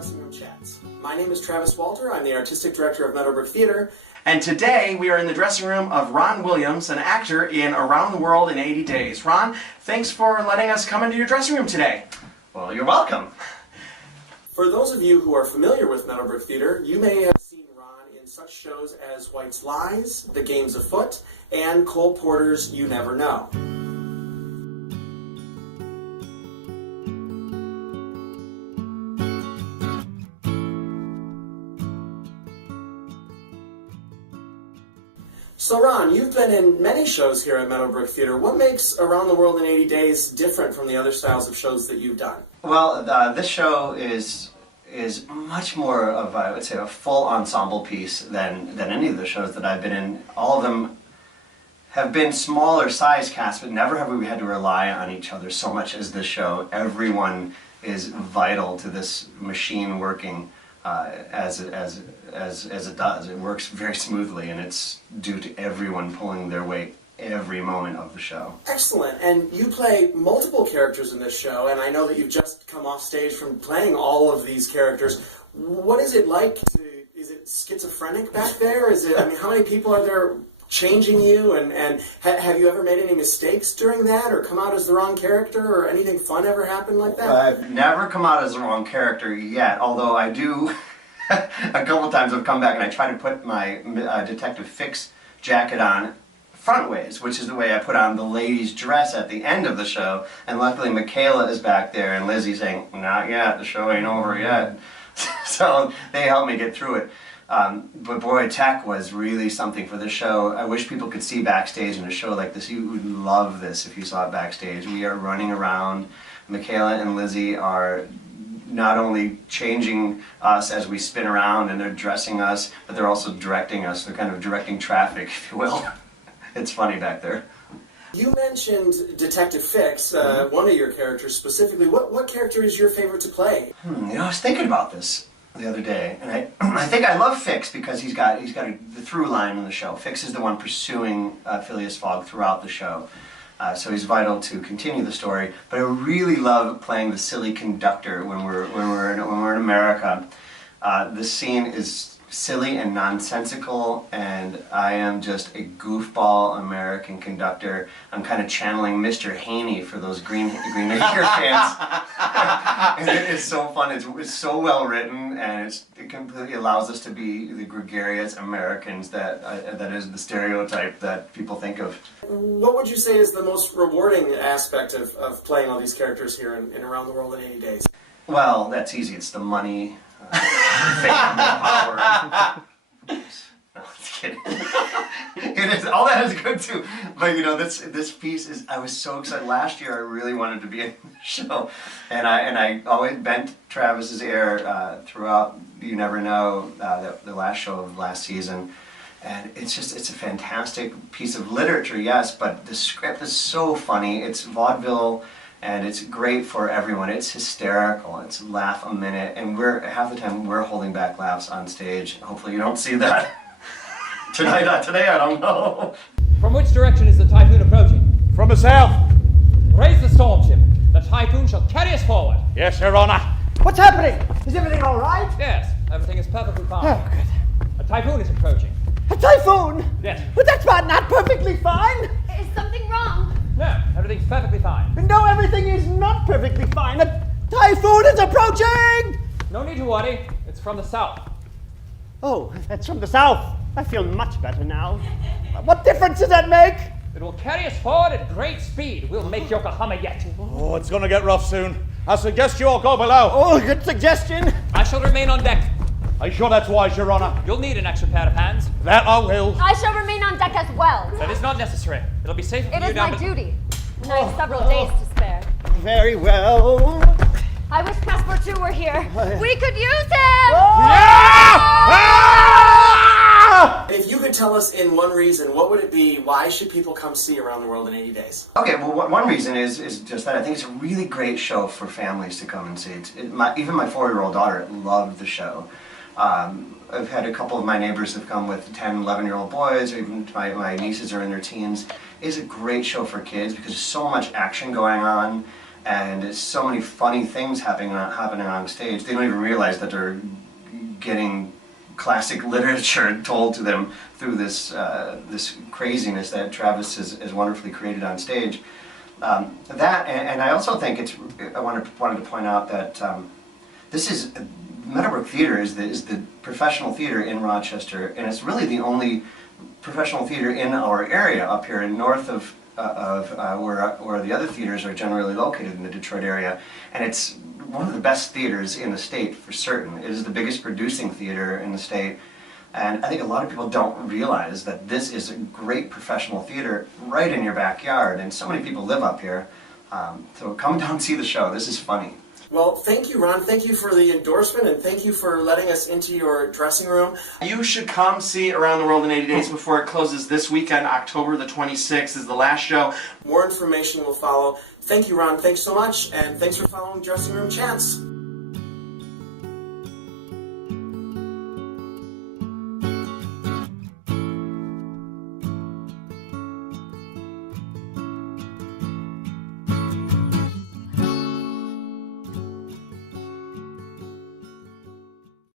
Dressing Room Chats. My name is Travis Walter. I'm the Artistic Director of Meadow Theater. And today we are in the dressing room of Ron Williams, an actor in Around the World in 80 Days. Ron, thanks for letting us come into your dressing room today. Well, you're welcome. For those of you who are familiar with Meadow Theater, you may have seen Ron in such shows as White's Lies, The Game's Afoot, and Cole Porter's You Never Know. So Ron, you've been in many shows here at Meadowbrook Theater. What makes Around the World in 80 Days different from the other styles of shows that you've done? Well, this show is much more of, I would say, a full ensemble piece than any of the shows that I've been in. All of them have been smaller size casts, but never have we had to rely on each other so much as this show. Everyone is vital to this machine working as it does. It works very smoothly, and it's due to everyone pulling their weight every moment of the show. Excellent. And you play multiple characters in this show, and I know that you've just come off stage from playing all of these characters. What is it like is it schizophrenic back there? How many people are there changing you, and have you ever made any mistakes during that, or come out as the wrong character, or anything fun ever happened like that? I've never come out as the wrong character yet, although I do a couple of times I've come back and I try to put my Detective Fix jacket on front ways, which is the way I put on the lady's dress at the end of the show, and luckily Michaela is back there and Lizzie saying, not yet, the show ain't over yet. So they helped me get through it. But boy, tech was really something for this show. I wish people could see backstage in a show like this. You would love this if you saw it backstage. We are running around. Michaela and Lizzie are not only changing us as we spin around and they're dressing us, but they're also directing us. They're kind of directing traffic, if you will. It's funny back there. You mentioned Detective Fix, one of your characters specifically. What character is your favorite to play? I was thinking about this the other day, and I think I love Fix because he's got the through line in the show. Fix is the one pursuing Phileas Fogg throughout the show, so he's vital to continue the story. But I really love playing the silly conductor when we're in America. The scene is silly and nonsensical, and I am just a goofball American conductor. I'm kind of channeling Mr. Haney for those Green Acre fans. And it is so fun. It's so well written, and it completely allows us to be the gregarious Americans that is the stereotype that people think of. What would you say is the most rewarding aspect of playing all these characters here in Around the World in 80 Days? Well, that's easy. It's the money. Fame and power. No, just kidding. It is, all that is good too. But this piece is. I was so excited. Last year, I really wanted to be in the show, and I always bent Travis's ear throughout. You Never Know, the last show of last season, and it's a fantastic piece of literature, yes. But the script is so funny. It's vaudeville. And it's great for everyone. It's hysterical. It's laugh a minute, and half the time we're holding back laughs on stage. Hopefully you don't see that tonight. Not today. I don't know. From which direction is the typhoon approaching? From the south. Raise the storm ship. The typhoon shall carry us forward. Yes, Your Honor. What's happening? Is everything all right? Yes, everything is perfectly fine. Oh, good. A typhoon is approaching. A typhoon? Yes. But that's not perfectly fine. Is something wrong? No, everything's perfectly fine. No, everything is not perfectly fine. A typhoon is approaching! No need to worry. It's from the south. Oh, that's from the south. I feel much better now. What difference does that make? It will carry us forward at great speed. We'll make Yokohama yet. Oh, it's going to get rough soon. I suggest you all go below. Oh, good suggestion. I shall remain on deck. Are you sure that's wise, Your Honor? You'll need an extra pair of hands. That I will. I shall remain on deck as well. That is not necessary. It'll be safer for It you is down my duty, and I have several days to spare. Very well. I wish Passepartout were here. We could use him! If you could tell us in one reason, what would it be? Why should people come see Around the World in 80 Days? Okay, well, one reason is just that I think it's a really great show for families to come and see. Even my 4-year-old daughter loved the show. I've had a couple of my neighbors have come with 10, 11-year-old boys, or even my nieces are in their teens. It's a great show for kids because there's so much action going on. and there's so many funny things happening on stage. They don't even realize that they're getting classic literature told to them through this this craziness that Travis has wonderfully created on stage. And I also think I wanted to point out that this is Meadowbrook Theater is the professional theater in Rochester, and it's really the only professional theater in our area up here north of where the other theaters are generally located in the Detroit area, and it's one of the best theaters in the state for certain. It is the biggest producing theater in the state, and I think a lot of people don't realize that this is a great professional theater right in your backyard, and so many people live up here. So come down and see the show. This is funny. Well, thank you, Ron. Thank you for the endorsement, and thank you for letting us into your dressing room. You should come see Around the World in 80 Days before it closes this weekend. October the 26th is the last show. More information will follow. Thank you, Ron. Thanks so much, and thanks for following Dressing Room Chats.